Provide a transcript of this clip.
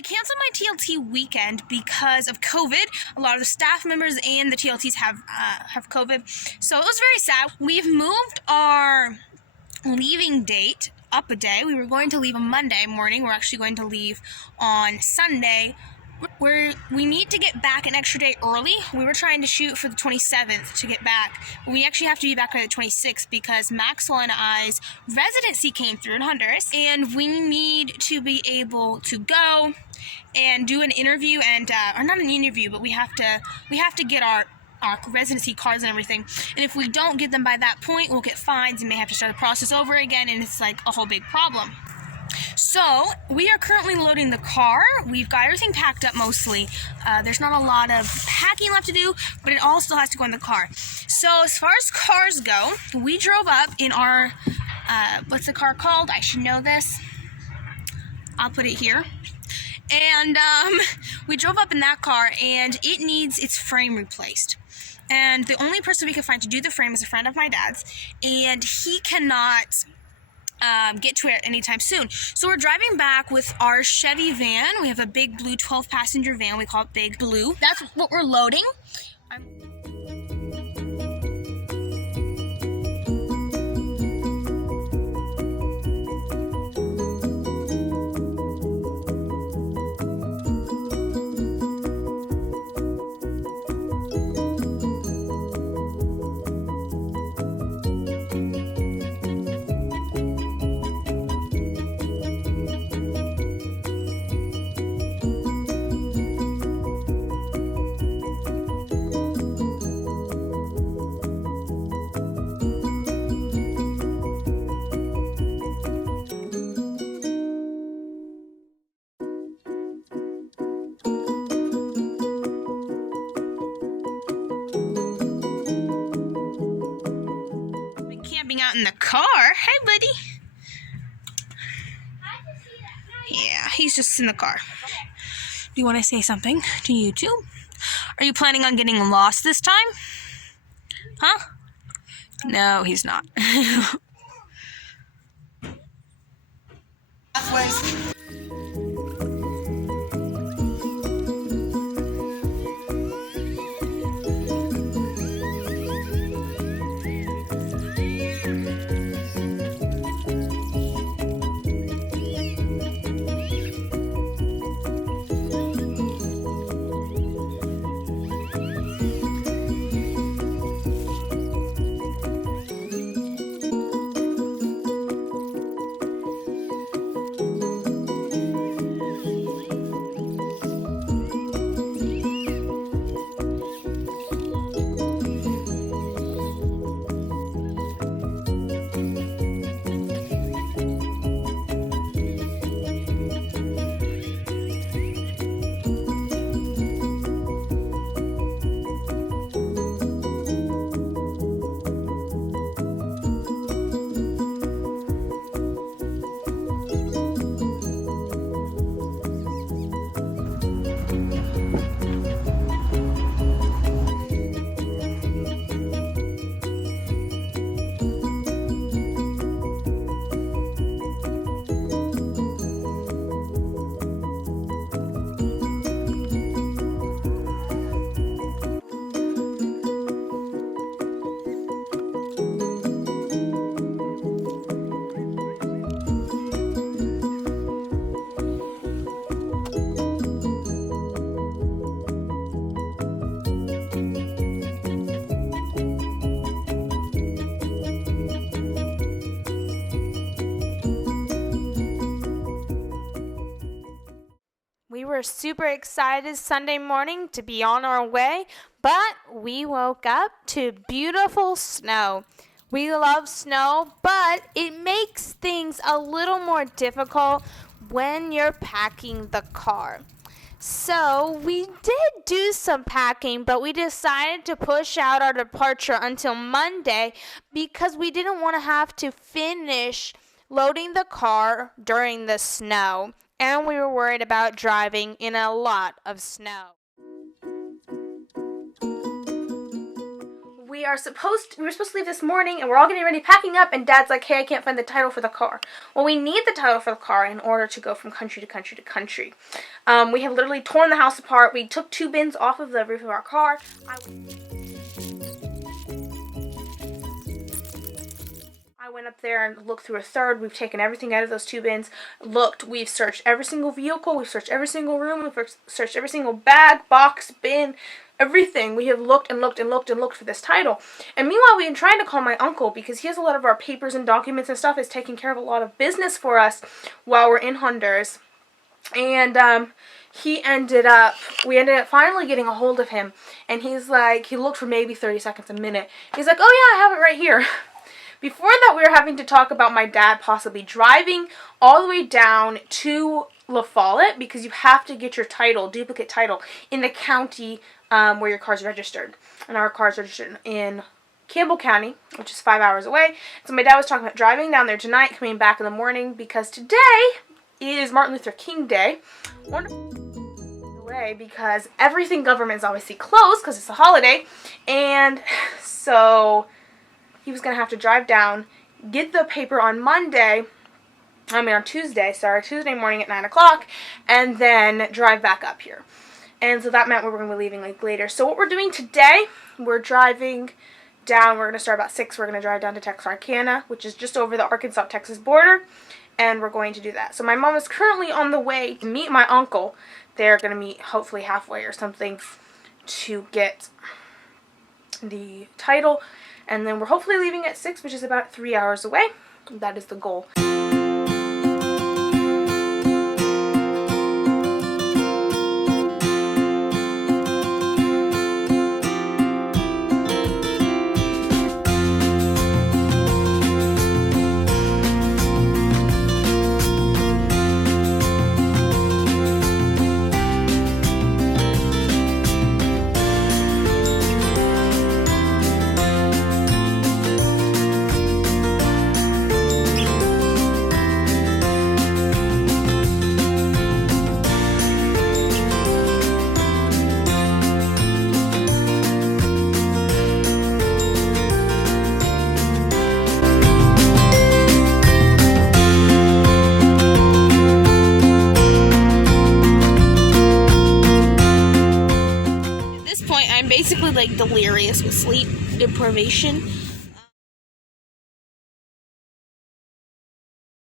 they canceled my TLT weekend because of COVID. A lot of the staff members and the TLTs have COVID, so it was very sad. We've moved our leaving date up a day. We were going to leave on Monday morning. We're actually going to leave on Sunday. We need to get back an extra day early. We were trying to shoot for the 27th to get back. We actually have to be back by the 26th because Maxwell and I's residency came through in Honduras, and we need to be able to go and do an interview and or not an interview, but we have to get our residency cards and everything. And if we don't get them by that point, we'll get fines and may have to start the process over again, and it's like a whole big problem. So, we are currently loading the car. We've got everything packed up mostly. There's not a lot of packing left to do, but it all still has to go in the car. So, as far as cars go, we drove up in our, what's the car called? I should know this. I'll put it here. And we drove up in that car, and it needs its frame replaced. And the only person we could find to do the frame is a friend of my dad's, and he cannot get to it anytime soon. So we're driving back with our Chevy van. We have a big blue 12-passenger van. We call it Big Blue. That's what we're loading. Out in the car. Hey, buddy. Yeah, he's just in the car. Do you want to say something to YouTube? Are you planning on getting lost this time? Huh? No, he's not. We were super excited Sunday morning to be on our way, but we woke up to beautiful snow. We love snow, but it makes things a little more difficult when you're packing the car. So we did do some packing, but we decided to push out our departure until Monday because we didn't want to have to finish loading the car during the snow. And we were worried about driving in a lot of snow. we were supposed to leave this morning, and we're all getting ready, packing up, and Dad's like, hey, I can't find the title for the car. Well, we need the title for the car in order to go from country to country to country. We have literally torn the house apart. We took 2 bins off of the roof of our car. I went up there and looked through a third. We've taken everything out of those 2 bins, we've searched every single vehicle, we've searched every single room, we've searched every single bag, box, bin, everything. We have looked and looked and looked and looked for this title. And meanwhile, we've been trying to call my uncle because he has a lot of our papers and documents and stuff. Is taking care of a lot of business for us while we're in Honduras. And we ended up finally getting a hold of him. And he's like, he looked for maybe 30 seconds, a minute. He's like, oh yeah, I have it right here. Before that, we were having to talk about my dad possibly driving all the way down to La Follette because you have to get your title, duplicate title, in the county where your car's registered. And our car's registered in Campbell County, which is 5 hours away. So my dad was talking about driving down there tonight, coming back in the morning, because today is Martin Luther King Day. Away because everything government is obviously closed because it's a holiday, and so he was going to have to drive down, get the paper on Tuesday morning at 9 o'clock, and then drive back up here. And so that meant we were going to be leaving like later. So what we're doing today, we're driving down, we're going to start about 6, we're going to drive down to Texarkana, which is just over the Arkansas-Texas border, and we're going to do that. So my mom is currently on the way to meet my uncle. They're going to meet hopefully halfway or something to get the title. And then we're hopefully leaving at 6, which is about 3 hours away. That is the goal. I'm basically like delirious with sleep deprivation.